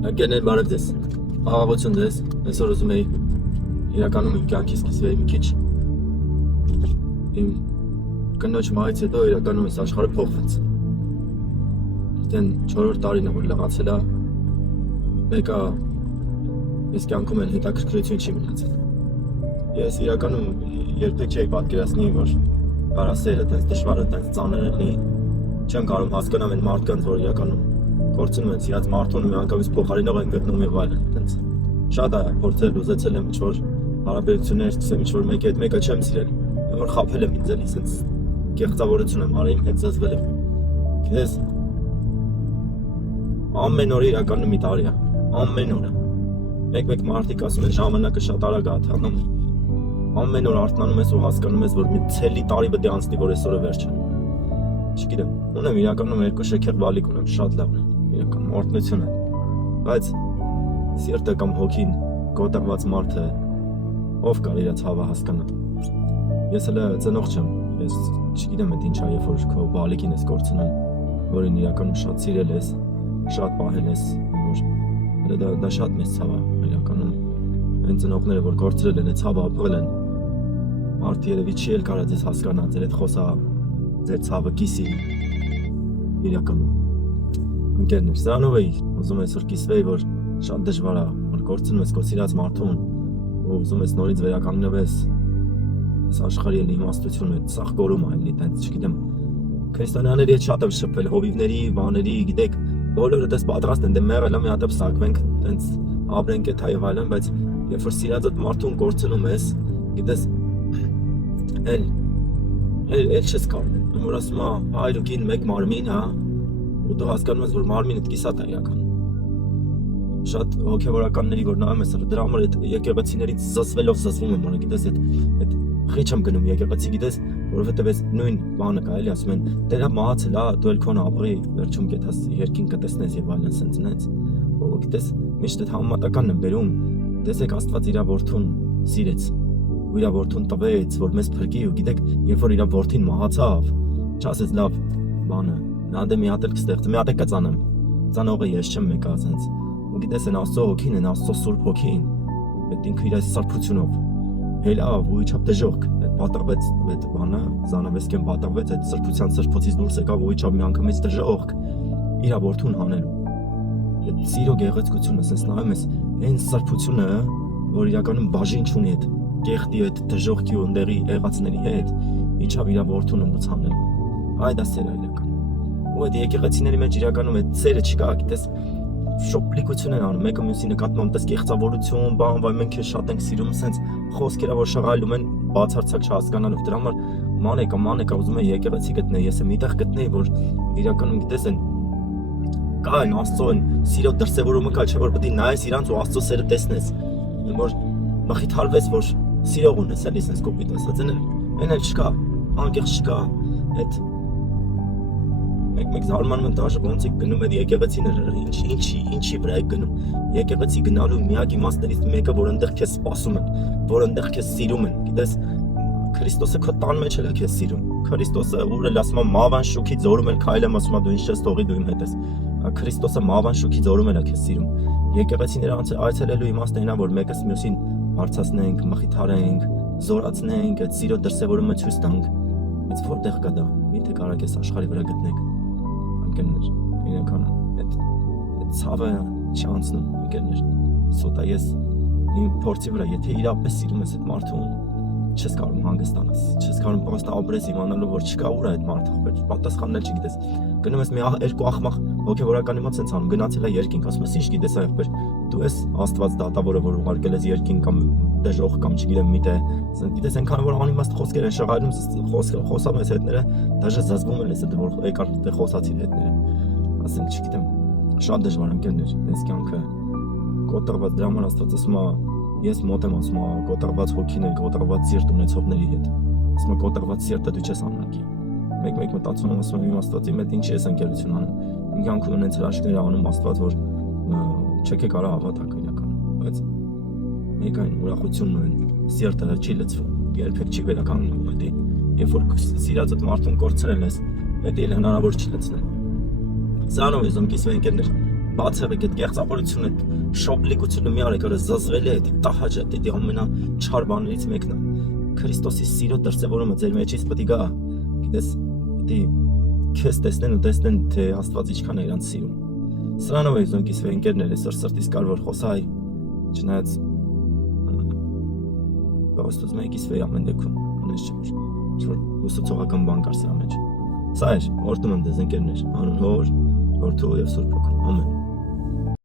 Գերներ բարև ձեզ, աղաղություն ձեզ, այսօր ուզում էի իրականում իմ կյանքից կիսվեի մի քիչ իմ կնոջ մահից հետո իրականում այս աշխարհը փոխվեց Արդեն 4-րդ տարին է որ լղացել է մեկը այս կյանքում էլ հետաքրքրություն չի մնացել Ես իրականում երբեք չէի պատկերացնի որ կարասերը տենց դժվարը տենց ծանր լինի չեմ կարող հասկանալ այն մարդկանց որ իրականում Գործնում են սիրած մարդուն մի անգամից փոխարինող են գտնում եւ այլն, այտենց շատ է փորձել ուզեցել եմ ինչ-որ հարաբերություններ սկսեմ ինչ-որ մեկի հետ մեկը չեմ սիրել, որ խաբել եմ ինձ էլի, սենց կեղծավորություն եմ արել, իմ հետ զզվել եմ։ Գիտես, ամեն օր իրականում մի տարի է, ամեն օրը։ Մեկ մարդիկ ասում են ժամանակը շատ արագ է ընթանում։ Ամեն օր արթնանում ես ու հասկանում ես, որ մի ցելի տարի պետք է անցնի, որ այսօրը վերջը։ Չգիտեմ, ունեմ իրականում երկու շքեղ բալիկ ունեմ, շատ լավն է։ Իրական օրտնություն է, բայց սիրտը կամ հոգին կոտրված մարդը ով կար իր ցավը հասկանա։ Ես հələ ծնող չեմ, ես չգիտեմ այդ ինչա երբ որ քո բալիկին ես կորցնում, որին իրականում շատ սիրել ես, շատ պահել ես, որ հələ դա շատ մեծ ցավ է իրականում։ Այն ծնողները որ կորցրել են, ցավը ապրել են, մարդը երևի չի էլ կարա ձեզ հասկանա, ձեր այդ խոսա, ձեր ցավը կիսի իրականում Ընկերներ, սրանով էի ուզում ես որ կիսվեի, որ շատ դժվար է, որ կորցնում ես քո սիրած մարդուն, ու ուզում ես նորից վերականգնվես այս աշխարհի էլ իմաստությունը, ծաղկորում է, էլի տենց, չգիտեմ, քրիստոնյաների հետ շատ եմ շփվել, հովիվների, բաների, գիտեք, բոլորը դες պատրաստ են, դե մեղել եմ, մի հատ սակվենք, տենց ապրենք այդ եւ այլն, բայց երբ որ սիրածդ մարդուն կորցնում ես, գիտես, էլ չես կարող, որ ասում է, հայր ու կին մեկ մարմին, հա ու դու հասկանում ես որ մարմինդ կիսատ է իրական շատ հոգևորականների որ նայում ես դրա համար այդ եկեղեցիներից զսվելով զսվում եմ օրը գիտես այդ խիչ եմ գնում եկեղեցի գիտես որովհետև այս նույն բանը կա էլի ասում են դերա մահացել հա դու էլ քոնը ապրի վերջում կետաս երկին կտեսնես եւ այլն սենց ու գիտես միշտ այդ համեմատականն եմ բերում տեսեք Աստված իր որդուն սիրեց ու իր որդուն տվեց որ մեզ փրկի ու գիտեք երբ որ իր որդին մահացավ չասեց լավ բանը Նա դե մի հատ էլ կստեղծեմ, մի հատ էլ կծանեմ Ծանողը ես չեմ մեկը ասենց Ու գիտես են Աստծո հոգին են, Աստծո սուրբ հոգին Այդ ինքը իր սրբությունով Հելավ ու իջավ դժողք Այդ պատրվեց այդ բանը, Զանավեսկեն պատրվեց Այդ սրբության սրբոցից դուրս եկավ ու իջավ մի անգամից դժողք Իր որդուն հանելու Այդ սիրո գեղեցկությունը, ասենց նայում ես Այն սրբությունը, որ իրականում բաժին չունի այդ Կեղտի այդ դժողքի ու ընդեղի եղածների հետ Իջավ իր որդուն ըմբուց հանելու Այ դա սեր է իրական ու այդ եկեղեցիների մեջ իրականում այդ սերը չկա, գիտես, շոպլիկություն են անում, մեկը մյուսի նկատմամբ տես կեղծավորություն, բան, վայ մենք քեզ շատ ենք սիրում, սենց խոսքերը որ շղայլում են, բացարձակ չհասկանալով դրա համար մանեկա ուզում է եկեղեցի գտնել, ես եմ այդտեղ գտնել, որ իրականում գիտես են կա այն Աստծո այն սիրո դրսևորումը կա, չէ՞ որ պետք է նայես իրանց ու Աստծո սերը տեսնես, որ մխիթարվես, որ սիրող ունես, էլի սենց կոպիտ ասած, այն էլ չկա, անկեղծ չկա, այդ Մեկ զարմանում եմ դաշը ոնց եք գնում այդ եկեղեցիները ինչի վրա եք գնում եկեղեցի գնալու միակ իմաստներից մեկը որ այնտեղ քեզ սպասում են որ այնտեղ քեզ սիրում են գիտես Քրիստոսը քո տան մեջ էլ է քեզ սիրում Քրիստոսը ուր էլ ասում է մավան շուքի ձորում էլ քայլեմ ասում է դու ինչ ես թողի դու իմ հետ ես Քրիստոսը մավան շուքի ձորում էլ է քեզ սիրում եկեղեցիները այցելելու իմաստն այնա որ մեկս մյուսին հարցացնենք մխիթարենք զորացնենք այդ սիրո դրսևորումը ցույց տանք բայց որտեղ կա դա միթե կարակ ես աշխարհի վրա գտնեք ընկերներ, իրականում այդ ցավը չանցնում ընկերներ սոտա ես իմ փորձի վրա եթե իրապես սիրում ես այդ մարդուն չես կարող հանգստանաս չես կարող պրոստը ապրես իմանալով որ չկա ուր է այդ մարդը պատասխանն էլ չգիտես գնում ես մի երկու ախմախ հոգևորականի մոտ sense անում գնացել է երկինք ասում ես ինչ գիտես այդպես դու ես Աստված դատավորը որ ուղարկել ես երկինք կամ դժող կամ չգիտեմ միտե գիտես այնքան որ անիմաստ խոսքեր են շղայլում խոսամ ես հետները դաժե զզվում են ես այդ որ եկար դե խոսացի հետները ասենք չգիտեմ շատ դժվար ընկերներ այս կյանքը կոտրված դրա համար Աստված ասում է ես մոտ եմ ասում կոտրված հոգին են կոտրված սիրտ ունեցողների հետ ասում կոտրված սիրտը դու չես անակի մեկ մտածում եմ ասում եմ Աստվածի հետ ինչ ես ընկերություն անում իմ կյանքում ունեն հրաշքներ անում Աստված որ չեք կարա հավատաք իրական բայց մեկ այն ուրախությունն ու սիրտը չի լցվում երբեք չի վերականգնում պետք է երբ որ սիրածդ մարդուն կորցրել ես պետք է հնարավոր չի լցնել սրանով ես ում կիսվեն ընկերներ բաց եղեք այդ կեղծավորությունը, շոպլիկությունը մի արեք, որը զզվելի է, դա տահաճ է, դա ամենաչար բաներից մեկն է։ Քրիստոսի սիրո դրսևորումը ձեր մեջից պետք է գա, գիտես, պետք է քեզ տեսնեն ու տեսնեն, թե Աստված ինչքան է իրանց սիրում։ Սրանով է ուզում կիսվի ընկերներ, այսօր սրտից կարևոր խոսայի, չնայած Պաստոս մեկ կիսվի ամեն դեպքում, անես չէ, ուսուցողական բան կար սրա մեջ։ Սա էր, օրհնում եմ ձեզ ընկերներ, անուն Հոր, Որդու և Սուրբ Հոգու, ամեն։